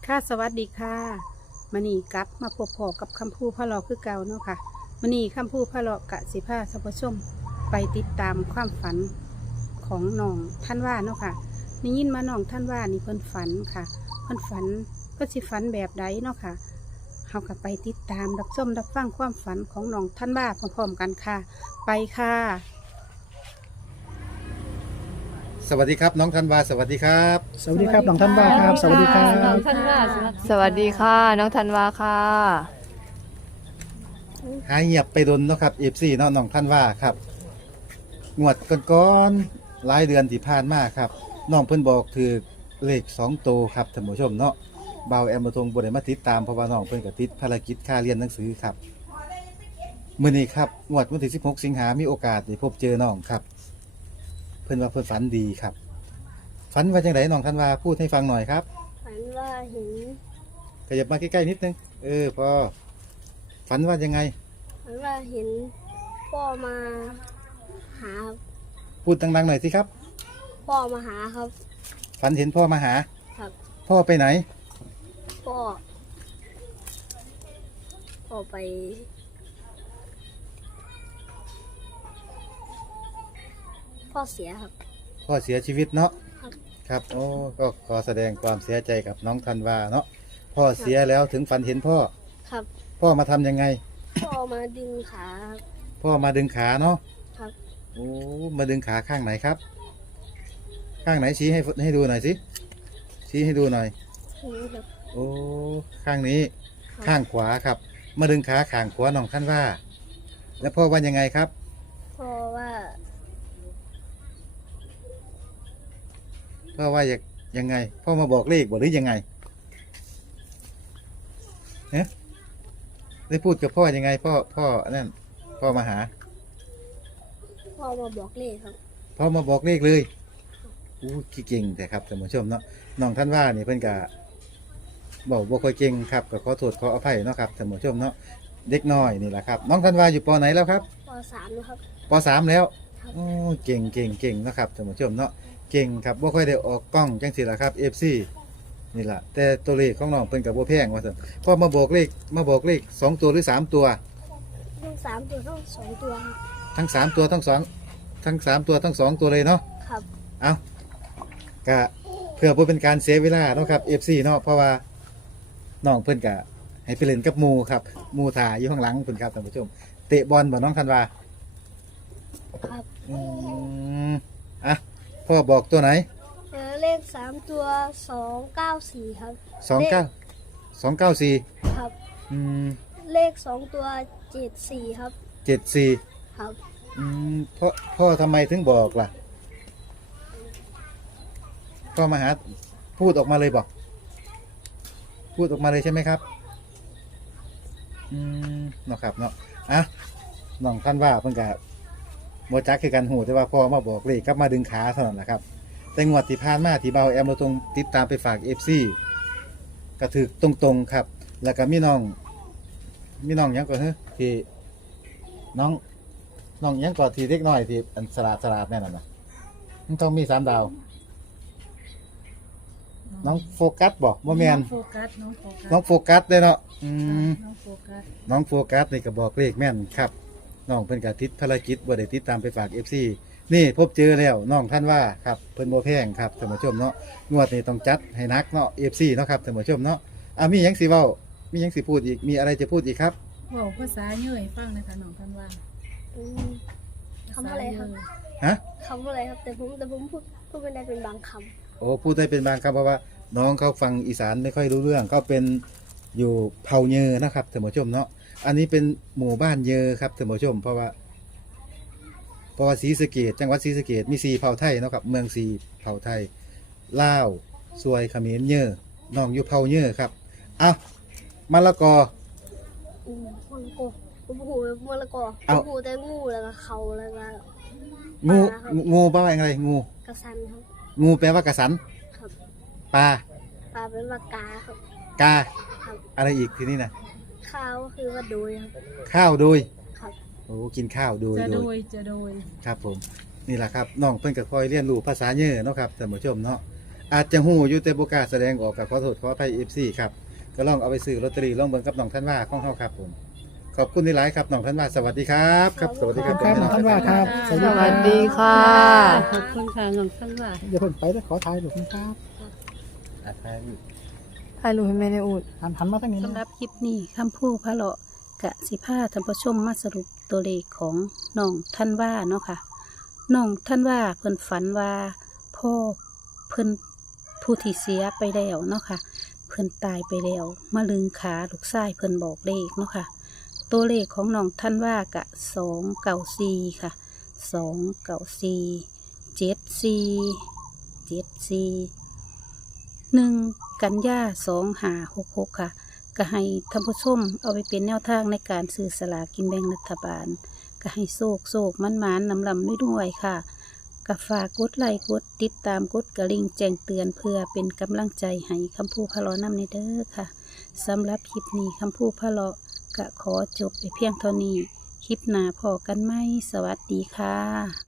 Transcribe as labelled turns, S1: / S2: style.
S1: ค่ะสวัสดีค่ะมื้อนี้กลับมาพบพอกับคำพูพะเลาะคือเก่าเนาะค่ะมื้อนี้คำพูพะเลาะกะสิพาท่านผู้ชมไปติดตามความฝันของน้องท่านว่าเนาะค่ะได้ยินมาน้องท่านว่านี่เพิ่นฝันค่ะเพิ่นฝันเพิ่นสิฝันแบบใดเนาะค่ะเฮาก็ไปติดตามรับชมรับฟังความฝันของน้องท่านว่าพร้อมๆกันค่ะ ไปค่ะ
S2: สวัสดีครับน้องธันวาสวัสดีครับ
S3: สวัสดีครับน้องท่านว่าครับ สวัสดีครั
S1: น้อง
S3: บ
S1: ท่านว่า
S4: สวัสดีค่ะ น้องธันวาค่ะ
S2: หายเงียบไปดนเนาะครับเอฟซีเนาะน้องธันวาครับงวดก่อนๆหลายเดือนที่ผ่านมาครับน้องเพิ่นบอกถือเลข2โตวครับท่านผู้ชมเนาะเบาแอมมาทงบ่ได้มาติดตามเพราะว่าน้องเพิ่นก็ติดภารกิจค่าเรียนหนังสือครับมื้อนี้ครับงวดวันที่16สิงหามีโอกาสได้พบเจอน้องครับเพิ่นว่าเพิ่นฝันดีครับฝันว่าจังไดน้องธันวาพูดให้ฟังหน่อยครับ
S5: ฝันว่าเห็น
S2: ขยับมาใกล้ๆนิดนึงพอฝันว่ายังไง
S5: ฝันว่าเห็นพ่อมาหา
S2: พูดดังๆหน่อยสิครับ
S5: พ่อมาหาครับ
S2: ฝันเห็นพ่อมาหา
S5: ครับ
S2: พ่อไปไหน
S5: พ่อไปพ่อเสียครับ
S2: พ่อเสียชีวิตเนาะ
S5: ครับ
S2: ครับโอ้ก็ขอแสดงความเสียใจกับน้องธันวาเนาะพ่อเสียแล้วถึงฝันเห็นพ่อ
S5: ครับ
S2: พ่อมาทำยังไง
S5: พ่อมาดึงขาครับ
S2: พ่อมาดึงขาเนาะ
S5: ครับ
S2: โอ้มาดึงขาข้างไหนครับ ข้างไหนชี้ให้ดูหน่อยสิชี้ให้ดูหน่อย
S5: นี่ครับ
S2: โอ้ข้างนี้
S5: ครับ
S2: ข้างขวาครับ มาดึงขาข้างขวาน้องธันวาแล้วพ่อว่ายังไงครับ
S5: พ่อว่า
S2: พ่อว่ายังไง พ่อมาบอกเลขบอกหรือยังไงได้พูดกับพ่อยังไง พ่อนั่นพ่อมาหา
S5: พ่อมาบอกเลขครับ
S2: พ่อมาบอกเลขเลยอู้ขี้เก่งแต่ครับท่านผู้ชมเนาะน้องท่านว่านี่เพิ่นกะบอกบ่ค่อยเก่งครับก็ขอโทษขออภัยเนาะครับท่านผู้ชมเนาะเด็กน้อยนี่แหละครับน้องท่านว่าอยู่ปไหนแล้วครับ
S5: ป.3นะครับ
S2: ป.3แล้ว
S5: ครับ
S2: โอ้เก่งเนาะครับท่านผู้ชมเนาะเก่งครับบ่ค่อยได้ออกกล้องจังซี่ล่ะครับ FC นี่ล่ะแต่ตัวเลขของน้องเพิ่นก็บ่แพงว่าซั่นพ่อมาบอกเลข2ตัวหรือ3ตัว
S5: ทั้ง3ตัวทั้ง2ตัวครับ
S2: ทั้ง3ตัวทั้ง3ตัวทั้ง2ตัวเลยเนาะ
S5: ครับ
S2: เอากะเพื่อบ่เป็นการเสียเวลาเนาะครับ FC เนาะเพราะว่าน้องเพิ่นกะให้ไปเล่นกับหมู่ครับหมู่ถ่ายอยู่ข้างหลังเพิ่นครับท่านผู้ชมเตะบอลบ่น้องธันวา
S5: ครับ
S2: อืมอ่ะพ่อบอกตัวไหน
S5: เลข3ตัว294ครับ
S2: 29
S5: ครับ
S2: 294อืม
S5: เลข2ตัว74ครับ
S2: 74
S5: ครับ
S2: อืมพ่อทำไมถึงบอกล่ะพ่อมาหาพูดออกมาเลยบอกพูดออกมาเลยใช่ไหมครับเนาะครับเนาะอ่ะน้องท่านว่าเพิ่นกะโมจักคือกันหูแต่ว่าพ่อมาบอกเลขกลับมาดึงขาเท่านั้นแหละครับแต่งวดที่ผ่านมาที่เบาแอมเราตรงติดตามไปฝาก FC ก็ถือตรงๆครับ แล้วก็มีน้องหยังก่อนเฮ้ยที่น้องหยังก่อนที่เล็กน้อยที่อันสลาดแน่นอนนะมันต้องมี3 ดาว น้องโฟกัสบอกว่าแมน
S1: โฟกัสน้องโฟกัส
S2: น้องโฟกัสได้เนาะ
S1: น้องโฟกัส
S2: น้องโฟกัสนี่ก็บอกเลขแม่นครับน้องเพิ่นก็ติดภารกิจบ่ได้ติดตามไปฝาก FC นี่พบเจอแล้วน้องท่านว่าครับเพิ่นบ่แพงครับท่านผู้ชมเนาะงวดนี้ต้องจัดให้นักเนาะ FC เนาะครับท่านผู้ชมเนาะมีหยังสิเว้ามีหยังสิพูดอีกมีอะไรจะพูดอีกครับ
S1: บอกภาษาเยอะให้ฟังนะคะน้องท่านว่า
S5: อืมคำอะไรครับ
S2: ฮะ
S5: คำอะไรครับ แต่ผมพูดไม่ได้เป็นบางค
S2: โอ้พูดได้เป็นบางคำเพราะว่าน้องเขาฟังอีสานไม่ค่อยรู้เรื่องเขาเป็นอยู่เผ่าเยอนะครับท่านผู้ชมเนาะอันนี้เป็นหมู่บ้านเยอครับท่านผู้ชมเพราะว่าศรีสะเกษจังหวัดศรีสะเกษมี4เผ่าไทยเนาะครับเมือง4เผ่าไทยลาวซวยเขมรเยอน้องอยู่เผ่าเยอครับเอามะละกอ
S5: ำมะละกอผมพูดมะละกอผ
S2: เอา
S5: มพูดแต่งูแล้วก็เขาแล้วก็
S2: งู
S5: ปลาครับ
S2: งูแปลว่าอะไรงู
S5: กระสันครับ
S2: งูแปลว่ากระสัน
S5: ครับ
S2: ปลา
S5: ปลาเป็นว่ากาครับ
S2: กา
S5: ครับ
S2: อะไรอีกทีนี้นะ
S5: ข้าวก็คือว่าโดยครับ
S2: ข้าวโดย
S5: ครับ
S2: โอ้กินข้าวโดย
S1: จะโดยจะโดย
S2: ครับผมนี่แหละครับน้องเพิ่นก็คอยเรียนรู้ภาษาเยอะเนาะครับท่านผู้ชมเนาะอาจจะหูอยู่แต่บ่กล้าแสดงออกกับขอโทษขออภัย FC ครับก็ลองเอาไปซื้อลอตเตอรี่ลองเบิ่งกับน้องท่านว่าของเฮาครับผมขอบคุณหลายๆครับน้องท่านว่าสวัสดีครับครับสวัสดี
S3: ข
S2: ค
S3: อ
S2: รั
S3: บบ คุณครับน้องท่านว่าครับ
S4: สวัสดีค่ะ
S1: ขอบคุณค่ะน้องท่านว่า
S3: อย่าเพิ่งไปนะขอถ่ายรูปนะครับ
S2: อ่ะถ่ายรูป
S4: ถ่ายรูปให้แม่ในอูด
S3: หันมาทางนี้
S1: สำห
S3: นะ
S1: รับคลิปนี้คำพูดพระเลาะกะสิพาท่านผู้ชมมาสรุปตัวเลขของน้องท่านว่าเนาะค่ะน้องท่านว่าเพิ่นฝันว่าพ่อเพิ่นผู้ที่เสียไปแล้วเนาะค่ะเพิ่นตายไปแล้วมาลึงขาลูกชายเพิ่นบอกเลขเนาะค่ะตัวเลขของน้องท่านว่ากะ294ค่ะ294 1 กันยา2566ค่ะก็ให้ท่านผู้ชมเอาไปเป็นแนวทางในการซื้อสลากกินแบ่งรัฐบาลก็ให้โศกมันนำลำด้วยค่ะก็ฝากกดไลค์กดติดตามกดกระลิ่งแจ้งเตือนเพื่อเป็นกำลังใจให้คำพูพะเลาะนำในเด้อค่ะสำหรับคลิปนี้คำพูพะเลาะก็ขอจบไปเพียงเท่านี้คลิปหน้าพอกันไหมสวัสดีค่ะ